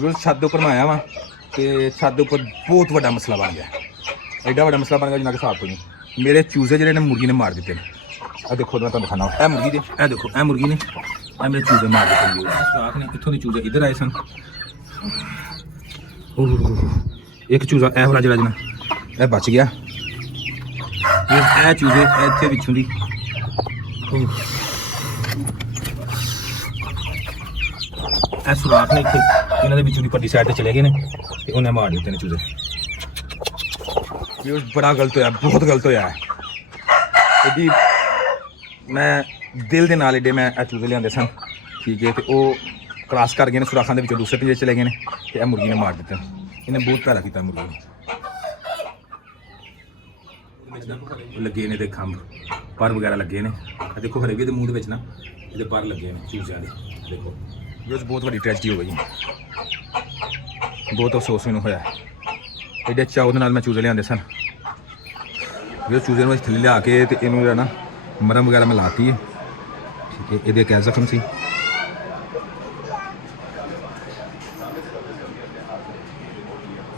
ਵੀਰ ਛੱਤ ਦੇ ਉੱਪਰ ਮੈਂ ਆਇਆ ਵਾਂ ਤੇ ਛੱਤ ਦੇ ਉੱਪਰ ਬਹੁਤ ਵੱਡਾ ਮਸਲਾ ਬਣ ਗਿਆ, ਐਡਾ ਵੱਡਾ ਮਸਲਾ ਬਣ ਗਿਆ ਜਿੰਨਾ ਕਿ ਹਿਸਾਬ ਤੋਂ ਨਹੀਂ। ਮੇਰੇ ਚੂਜ਼ੇ ਜਿਹੜੇ ਨੇ ਮੁਰਗੀ ਨੇ ਮਾਰ ਦਿੱਤੇ ਨੇ। ਇਹ ਦੇਖੋ ਮੈਂ ਤੁਹਾਨੂੰ ਦਿਖਾਣਾ, ਇਹ ਮੁਰਗੀ ਦੇ, ਇਹ ਦੇਖੋ ਇਹ ਮੁਰਗੀ ਨੇ, ਇਹ ਮੇਰੇ ਚੂਜ਼ੇ ਮਾਰ ਦਿੱਤੇ ਨੇ। ਰਾਤ ਨੇ ਇੱਥੋਂ ਦੇ ਚੂਜ਼ੇ ਇੱਧਰ ਆਏ ਸਨ। ਇੱਕ ਚੂਜ਼ਾ ਇਹ ਵਾਲਾ ਜਿਹੜਾ ਜਨਾ ਇਹ ਬਚ ਗਿਆ, ਇਹ ਚੂਜ਼ੇ ਇੱਥੇ ਵਿੱਚੋਂ ਦੀ ਇਹ ਸੁਰਾਖ ਨੇ ਇੱਥੇ ਇਹਨਾਂ ਦੇ ਵਿੱਚੋਂ ਦੀ ਪੱਟੀ ਸਾਈਡ ਤੇ ਚਲੇ ਗਏ ਨੇ ਤੇ ਉਹਨੇ ਮਾਰ ਦਿੱਤੇ ਨੇ ਚੂਜ਼ੇ। ਇਹ ਬੜਾ ਗਲਤ ਹੋਇਆ, ਬਹੁਤ ਗਲਤ ਹੋਇਆ ਹੈ। ਇਹਦੀ ਮੈਂ ਦਿਲ ਦੇ ਨਾਲ ਏਡੇ ਮੈਂ ਇਹ ਚੂਜ਼ੇ ਲਿਆਂਦੇ ਸਨ, ਠੀਕ ਹੈ, ਤੇ ਉਹ ਕ੍ਰਾਸ ਕਰ ਗਏ ਨੇ ਸੁਰਾਖਾਂ ਦੇ ਵਿੱਚੋਂ ਦੂਸਰੇ ਪਿੰਜਰੇ ਚਲੇ ਗਏ ਨੇ ਤੇ ਇਹ ਮੁਰਗੀ ਨੇ ਮਾਰ ਦਿੱਤੇ। ਇਹਨੇ ਬਹੁਤ ਭੈੜਾ ਕੀਤਾ ਮੁਰਗੀ ਨੇ। ਲੱਗੇ ਨੇ ਤੇ ਖੰਭ ਪਰ ਵਗੈਰਾ ਲੱਗੇ ਨੇ, ਦੇਖੋ ਹਰੇਕ ਦੇ ਮੂੰਹ ਦੇ ਵਿੱਚ ਨਾ ਇਹਦੇ ਪਰ ਲੱਗੇ ਨੇ ਚੂਜ਼ਿਆਂ ਦੇ। ਦੇਖੋ ਇਹ ਬਹੁਤ ਵੱਡੀ ਟ੍ਰੈਜਡੀ ਹੋ ਗਈ, ਬਹੁਤ ਅਫਸੋਸ ਮੈਨੂੰ ਹੋਇਆ। ਐਡੇ ਚਾਅ ਦੇ ਨਾਲ ਮੈਂ ਚੂਜ਼ੇ ਲਿਆਂਦੇ ਸਨ। ਇਹ ਚੂਜ਼ੇ ਨੂੰ ਥੱਲੇ ਲਿਆ ਕੇ ਤੇ ਇਹਨੂੰ ਜਿਹੜਾ ਨਾ ਮਰਮ ਵਗੈਰਾ ਮੈਂ ਲਾਤੀ ਹੈ, ਠੀਕ ਹੈ। ਇਹਦੇ ਕੈ ਜ਼ਖਮ ਸੀ,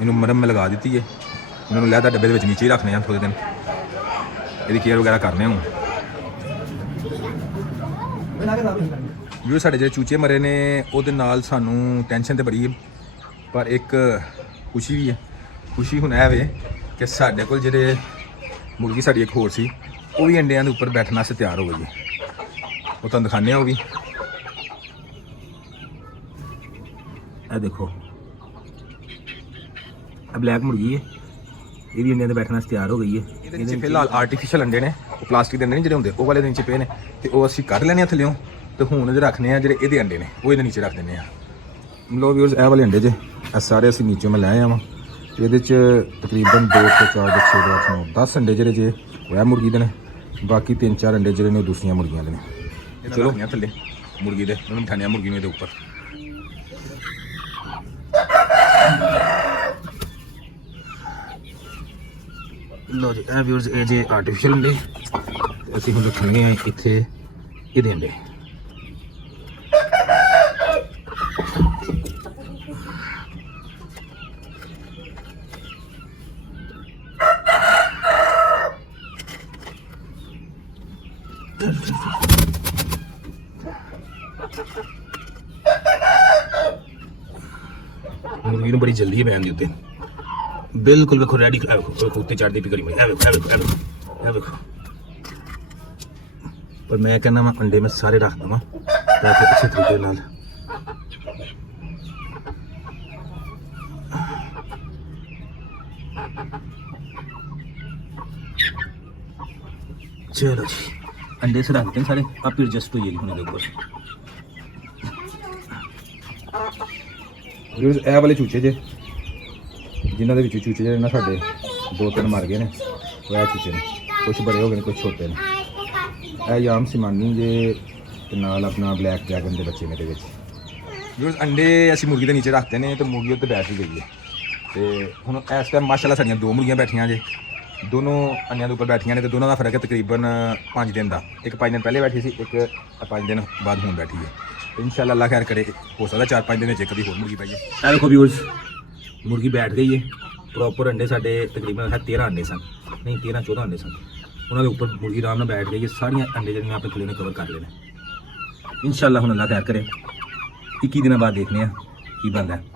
ਇਹਨੂੰ ਮਰਮ ਮੈਂ ਲਗਾ ਦਿੱਤੀ ਹੈ। ਇਹਨਾਂ ਨੂੰ ਲੈਦਾ ਡੱਬੇ ਦੇ ਵਿੱਚ ਨੀਚੇ ਹੀ ਰੱਖਣੇ ਆ ਥੋੜ੍ਹੇ ਦਿਨ, ਇਹਦੀ ਕੇਅਰ ਵਗੈਰਾ ਕਰਨੇ ਹੁਣ। ਜੋ ਸਾਡੇ ਜਿਹੜੇ ਚੂਚੇ ਮਰੇ ਨੇ ਉਹਦੇ ਨਾਲ ਸਾਨੂੰ ਟੈਨਸ਼ਨ ਤਾਂ ਬੜੀ ਹੈ, ਪਰ ਇੱਕ ਖੁਸ਼ੀ ਵੀ ਹੈ। ਖੁਸ਼ੀ ਹੁਣ ਇਹ ਵੇ ਕਿ ਸਾਡੇ ਕੋਲ ਜਿਹੜੇ ਮੁਰਗੀ ਸਾਡੀ ਇੱਕ ਹੋਰ ਸੀ ਉਹ ਵੀ ਅੰਡਿਆਂ ਦੇ ਉੱਪਰ ਬੈਠਣ ਵਾਸਤੇ ਤਿਆਰ ਹੋ ਗਈ ਹੈ। ਉਹ ਤੁਹਾਨੂੰ ਦਿਖਾਉਂਦੇ ਆ। ਉਹ ਵੀ ਇਹ ਦੇਖੋ, ਇਹ ਬਲੈਕ ਮੁਰਗੀ ਹੈ, ਇਹ ਵੀ ਅੰਡਿਆਂ ਦੇ ਬੈਠਣ ਵਾਸਤੇ ਤਿਆਰ ਹੋ ਗਈ ਹੈ। ਇਹਦੇ ਨੀਚੇ ਫਿਲਹਾਲ ਆਰਟੀਫੀਸ਼ੀਅਲ ਅੰਡੇ ਨੇ, ਉਹ ਪਲਾਸਟਿਕ ਦੇ ਅੰਡੇ ਨਹੀਂ ਜਿਹੜੇ ਹੁੰਦੇ, ਉਹ ਵਾਲੇ ਦੇ ਨੀਚੇ ਪਏ ਨੇ ਤੇ ਉਹ ਅਸੀਂ ਕੱਢ ਲੈਣੇ ਆ ਥੱਲਿਓਂ ਤੇ ਹੁਣ ਇਹਦੇ ਰੱਖਣੇ ਆ ਜਿਹੜੇ ਇਹਦੇ ਅੰਡੇ ਨੇ ਉਹ ਇਹਦੇ ਨੀਚੇ ਰੱਖ ਦਿੰਦੇ ਆ। ਲੋ ਵੀਅਰਸ, ਇਹ ਵਾਲੇ ਅੰਡੇ ਜੇ ਇਹ ਸਾਰੇ ਅਸੀਂ ਨੀਚੋਂ ਮੈਂ ਲੈ ਆਇਆ ਵਾਂ। ਇਹਦੇ 'ਚ ਤਕਰੀਬਨ 2 ਤੋਂ 4 ਤੋਂ 6 ਤੋਂ 8 9 10 ਅੰਡੇ ਜਿਹੜੇ ਜੇ ਉਹ ਇਹ ਮੁਰਗੀ ਦੇ ਨੇ, ਬਾਕੀ 3-4 ਅੰਡੇ ਜਿਹੜੇ ਨੇ ਉਹ ਦੂਸਰੀਆਂ ਮੁਰਗੀਆਂ ਦੇ ਨੇ। ਚਲੋ ਥੱਲੇ ਮੁਰਗੀ ਦੇ ਉਹਨੂੰ ਬਿਠਾਉਂਦੇ ਆ ਮੁਰਗੀ ਨੂੰ ਇਹਦੇ ਉੱਪਰ। ਲੋ ਜੀ ਇਹ ਵੀਅਰਸ ਇਹ ਜੇ ਆਰਟੀਫੀਸ਼ੀਅਲ ਅੰਡੇ ਅਸੀਂ ਹੁਣ ਰੱਖਣੇ ਆ ਇੱਥੇ ਇਹਦੇ ਅੰਡੇ। मुर्गी ने बड़ी जल्दी है बयान देते बिल्कुल। देखो रेडी उत्ते चढ़ती पी करी देखो। पर मैं कहना मैं अंडे में सारे रख देव ताकि अच्छे तरीके नाल चलो जी अंडे से रखते हैं सारे। आप एडजस्ट होइए होने के ऊपर। ਇਹ ਵਾਲੇ ਚੂਚੇ ਜੇ ਜਿਨ੍ਹਾਂ ਦੇ ਵਿੱਚੋਂ ਚੂਚੇ ਜਿਹੜੇ ਨਾ ਸਾਡੇ 2-3 ਮਰ ਗਏ ਨੇ, ਉਹ ਇਹ ਚੂਚੇ ਨੇ। ਕੁਛ ਬੜੇ ਹੋ ਗਏ ਨੇ, ਕੁਛ ਛੋਟੇ ਨੇ। ਇਹ ਯਾਮ ਸਿਮਾਨੀ ਜੇ ਤੇ ਨਾਲ ਆਪਣਾ ਬਲੈਕ ਡਰੈਗਨ ਦੇ ਬੱਚੇ ਨੇ। ਇਹਦੇ ਵਿੱਚ ਜੋ ਅੰਡੇ ਅਸੀਂ ਮੁਰਗੀ ਦੇ ਨੀਚੇ ਰੱਖਦੇ ਨੇ ਤੇ ਮੁਰਗੀ ਉੱਤੇ ਬੈਠ ਗਈ ਹੈ। ਤੇ ਹੁਣ ਇਸ ਟਾਈਮ ਮਾਸ਼ਾਅੱਲਾ ਸਾਡੀਆਂ 2 ਮੁਰਗੀਆਂ ਬੈਠੀਆਂ ਜੇ, ਦੋਨੋਂ ਅੰਡਿਆਂ ਦੇ ਉੱਪਰ ਬੈਠੀਆਂ ਨੇ ਤੇ ਦੋਨਾਂ ਦਾ ਫਰਕ ਹੈ ਤਕਰੀਬਨ 5 ਦਿਨ ਦਾ। ਇੱਕ 5 ਦਿਨ ਪਹਿਲੇ ਬੈਠੀ ਸੀ, ਇੱਕ 5 ਦਿਨ ਬਾਅਦ ਹੁਣ ਬੈਠੀ ਹੈ। इंशाल्लाह अल्लाह खैर करे, हो सकता 4-5 दिन एक होर मुर्गी पाई है। देखो व्यूअर्स मुर्गी बैठ गई है प्रॉपर। अंडे साढ़े तकरीबन 13 अंडे सन, नहीं 13-14 अंडे सन। उन्होंने ऊपर मुर्गी आराम नाल बैठ गई है। सारिया अंडे जो अपने खुले ने कवर कर लेने। इंशाल्लाह हुण अल्लाह खैर करे 21 दिन बाद देखने की बनता है।